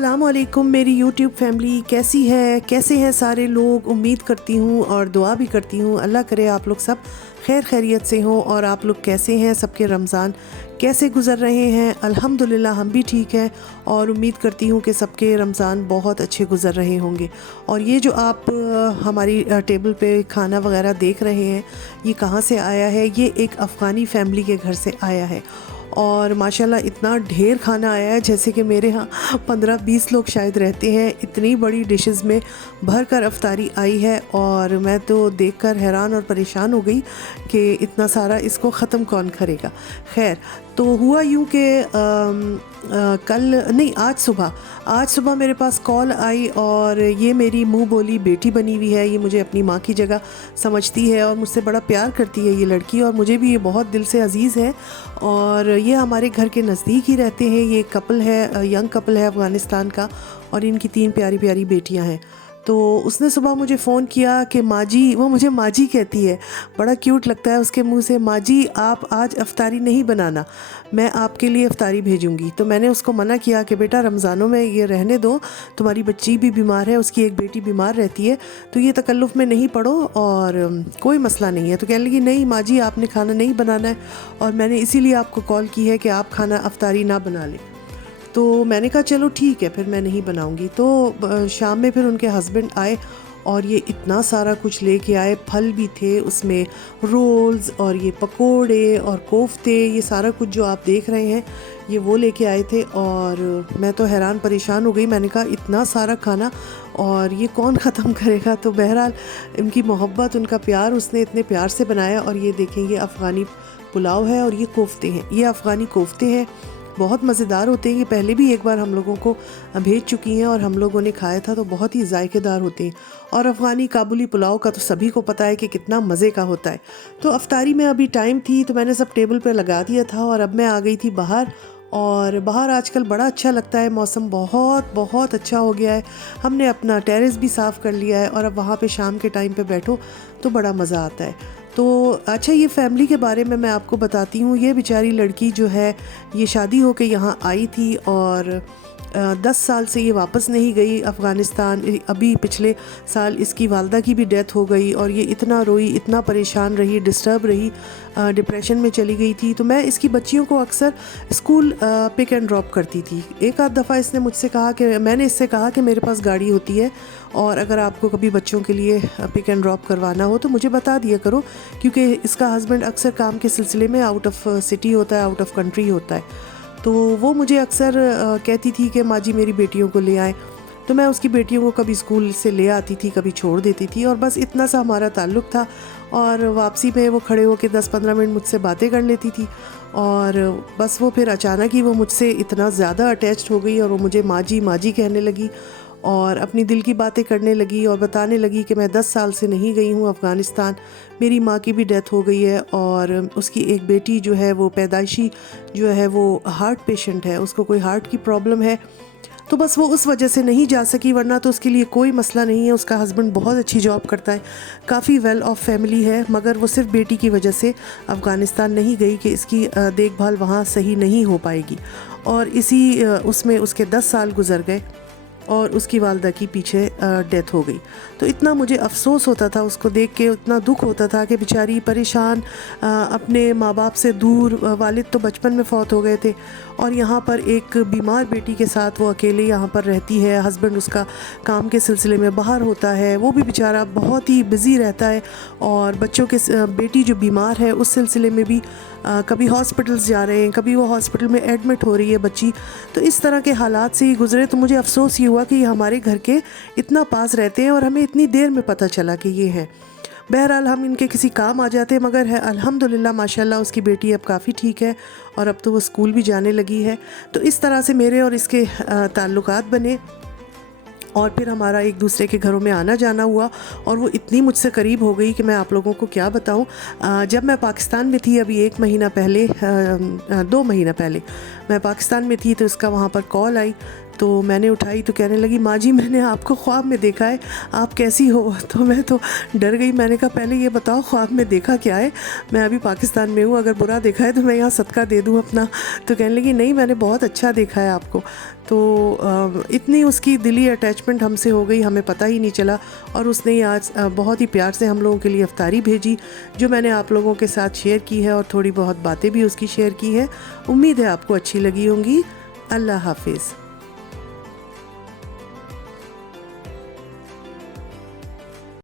अस्सलामुअलैकुम मेरी YouTube family कैसी है, कैसे हैं सारे लोग। उम्मीद करती हूँ और दुआ भी करती हूँ अल्लाह करे आप लोग सब खैर खैरियत से हों। और आप लोग कैसे हैं, सबके रमज़ान कैसे गुज़र रहे हैं। अल्हम्दुलिल्लाह हम भी ठीक हैं और उम्मीद करती हूँ कि सबके रमज़ान बहुत अच्छे गुज़र रहे होंगे। और ये जो आप हमारी टेबल पे खाना वगैरह देख रहे हैं, ये कहाँ से आया है? ये एक अफ़गानी फ़ैमिली के घर से आया है और माशाल्लाह इतना ढेर खाना आया है जैसे कि मेरे यहाँ 15-20 लोग शायद रहते हैं। इतनी बड़ी डिशेस में भर कर अफ्तारी आई है और मैं तो देखकर हैरान और परेशान हो गई कि इतना सारा इसको ख़त्म कौन करेगा। खैर, तो हुआ यूँ कि कल नहीं आज सुबह मेरे पास कॉल आई और ये मेरी मुंह बोली बेटी बनी हुई है। ये मुझे अपनी माँ की जगह समझती है और मुझसे बड़ा प्यार करती है ये लड़की, और मुझे भी ये बहुत दिल से अज़ीज़ है। और ये हमारे घर के नज़दीक ही रहते हैं। ये कपल है, यंग कपल है अफ़गानिस्तान का, और इनकी 3 प्यारी प्यारी बेटियां हैं। तो उसने सुबह मुझे फ़ोन किया कि माँ जी, वो मुझे माँ जी कहती है, बड़ा क्यूट लगता है उसके मुंह से, माँ जी आप आज अफ्तारी नहीं बनाना, मैं आपके लिए अफ्तारी भेजूंगी। तो मैंने उसको मना किया कि बेटा रमज़ानों में ये रहने दो, तुम्हारी बच्ची भी बीमार है, उसकी एक बेटी बीमार रहती है, तो ये तकल्लुफ़ में नहीं पड़ो और कोई मसला नहीं है। तो कहने लगी नहीं माँ जी आपने खाना नहीं बनाना है और मैंने इसीलिए आपको कॉल की है कि आप खाना अफ्तारी ना बना लें। तो मैंने कहा चलो ठीक है, फिर मैं नहीं बनाऊंगी। तो शाम में फिर उनके हस्बैंड आए और ये इतना सारा कुछ लेके आए, फल भी थे उसमें, रोल्स और ये पकोड़े और कोफ्ते, ये सारा कुछ जो आप देख रहे हैं ये वो लेके आए थे। और मैं तो हैरान परेशान हो गई। मैंने कहा इतना सारा खाना और ये कौन ख़त्म करेगा। तो बहरहाल उनकी मोहब्बत, उनका प्यार, उसने इतने प्यार से बनाया। और ये देखें, ये अफ़गानी पुलाव है और ये कोफ्ते हैं, ये अफ़गानी कोफ्ते हैं, बहुत मज़ेदार होते हैं। ये पहले भी एक बार हम लोगों को भेज चुकी हैं और हम लोगों ने खाया था, तो बहुत ही जायकेदार होते हैं। और अफ़गानी काबुली पुलाव का तो सभी को पता है कि कितना मज़े का होता है। तो अफ्तारी में अभी टाइम थी तो मैंने सब टेबल पे लगा दिया था और अब मैं आ गई थी बाहर। और बाहर आजकल बड़ा अच्छा लगता है, मौसम बहुत बहुत अच्छा हो गया है। हमने अपना टेरेस भी साफ़ कर लिया है और अब वहाँ पे शाम के टाइम पे बैठो तो बड़ा मज़ा आता है। तो अच्छा, ये फ़ैमिली के बारे में मैं आपको बताती हूँ। ये बेचारी लड़की जो है ये शादी होके यहाँ आई थी और 10 साल से ये वापस नहीं गई अफ़गानिस्तान। अभी पिछले साल इसकी वालदा की भी डेथ हो गई और ये इतना रोई, इतना परेशान रही, डिस्टर्ब रही, डिप्रेशन में चली गई थी। तो मैं इसकी बच्चियों को अक्सर स्कूल पिक एंड ड्रॉप करती थी। एक आध दफ़ा इसने मुझसे कहा कि मैंने इससे कहा कि मेरे पास गाड़ी होती है और अगर आपको कभी बच्चों के लिए पिक एंड ड्रॉप करवाना हो तो मुझे बता दिया करो, क्योंकि इसका हस्बैंड अक्सर काम के सिलसिले में आउट ऑफ सिटी होता है, आउट ऑफ कंट्री होता है। तो वो मुझे अक्सर कहती थी कि माँ जी मेरी बेटियों को ले आए। तो मैं उसकी बेटियों को कभी स्कूल से ले आती थी, कभी छोड़ देती थी, और बस इतना सा हमारा ताल्लुक़ था। और वापसी में वो खड़े होकर 10-15 मिनट मुझसे बातें कर लेती थी और बस वो फिर अचानक ही वो मुझसे इतना ज़्यादा अटैच्ड हो गई और वो मुझे माँ जी कहने लगी और अपनी दिल की बातें करने लगी और बताने लगी कि मैं 10 साल से नहीं गई हूँ अफ़गानिस्तान, मेरी माँ की भी डेथ हो गई है और उसकी एक बेटी जो है वो पैदाइशी जो है वो हार्ट पेशेंट है, उसको कोई हार्ट की प्रॉब्लम है, तो बस वो उस वजह से नहीं जा सकी, वरना तो उसके लिए कोई मसला नहीं है। उसका हस्बैंड बहुत अच्छी जॉब करता है, काफ़ी वेल ऑफ फैमिली है, मगर वो सिर्फ बेटी की वजह से अफ़गानिस्तान नहीं गई कि इसकी देखभाल वहाँ सही नहीं हो पाएगी। और इसी उसमें उसके 10 साल गुजर गए और उसकी वालदा की पीछे डेथ हो गई। तो इतना मुझे अफ़सोस होता था उसको देख के, इतना दुख होता था कि बेचारी परेशान, अपने माँ बाप से दूर, वालिद तो बचपन में फ़ौत हो गए थे और यहाँ पर एक बीमार बेटी के साथ वो अकेले यहाँ पर रहती है। हस्बैंड उसका काम के सिलसिले में बाहर होता है, वो भी बेचारा बहुत ही बिज़ी रहता है और बच्चों के बेटी जो बीमार है उस सिलसिले में भी कभी हॉस्पिटल्स जा रहे हैं, कभी वो हॉस्पिटल में एडमिट हो रही है बच्ची। तो इस तरह के हालात से ही गुज़रे। तो मुझे अफ़सोस ये हुआ कि ये हमारे घर के इतना पास रहते हैं और हमें इतनी देर में पता चला कि ये है। बहरहाल हम इनके किसी काम आ जाते हैं, मगर है अल्हम्दुलिल्लाह माशाल्लाह उसकी बेटी अब काफ़ी ठीक है और अब तो वो स्कूल भी जाने लगी है। तो इस तरह से मेरे और इसके ताल्लुकात बने और फिर हमारा एक दूसरे के घरों में आना जाना हुआ और वो इतनी मुझसे करीब हो गई कि मैं आप लोगों को क्या बताऊं। जब मैं पाकिस्तान में थी, अभी 1 महीना पहले, 2 महीना पहले मैं पाकिस्तान में थी, तो इसका वहाँ पर कॉल आई। तो मैंने उठाई तो कहने लगी माँ जी मैंने आपको ख्वाब में देखा है, आप कैसी हो? तो मैं तो डर गई। मैंने कहा पहले ये बताओ ख्वाब में देखा क्या है, मैं अभी पाकिस्तान में हूँ, अगर बुरा देखा है तो मैं यहाँ सदका दे दूँ अपना। तो कहने लगी नहीं मैंने बहुत अच्छा देखा है आपको। तो इतनी उसकी दिली अटैचमेंट हमसे हो गई, हमें पता ही नहीं चला। और उसने ही आज बहुत ही प्यार से हम लोगों के लिए इफ्तारी भेजी, जो मैंने आप लोगों के साथ शेयर की है, और थोड़ी बहुत बातें भी उसकी शेयर की है। उम्मीद है आपको अच्छी लगी होंगी। अल्लाह हाफिज़।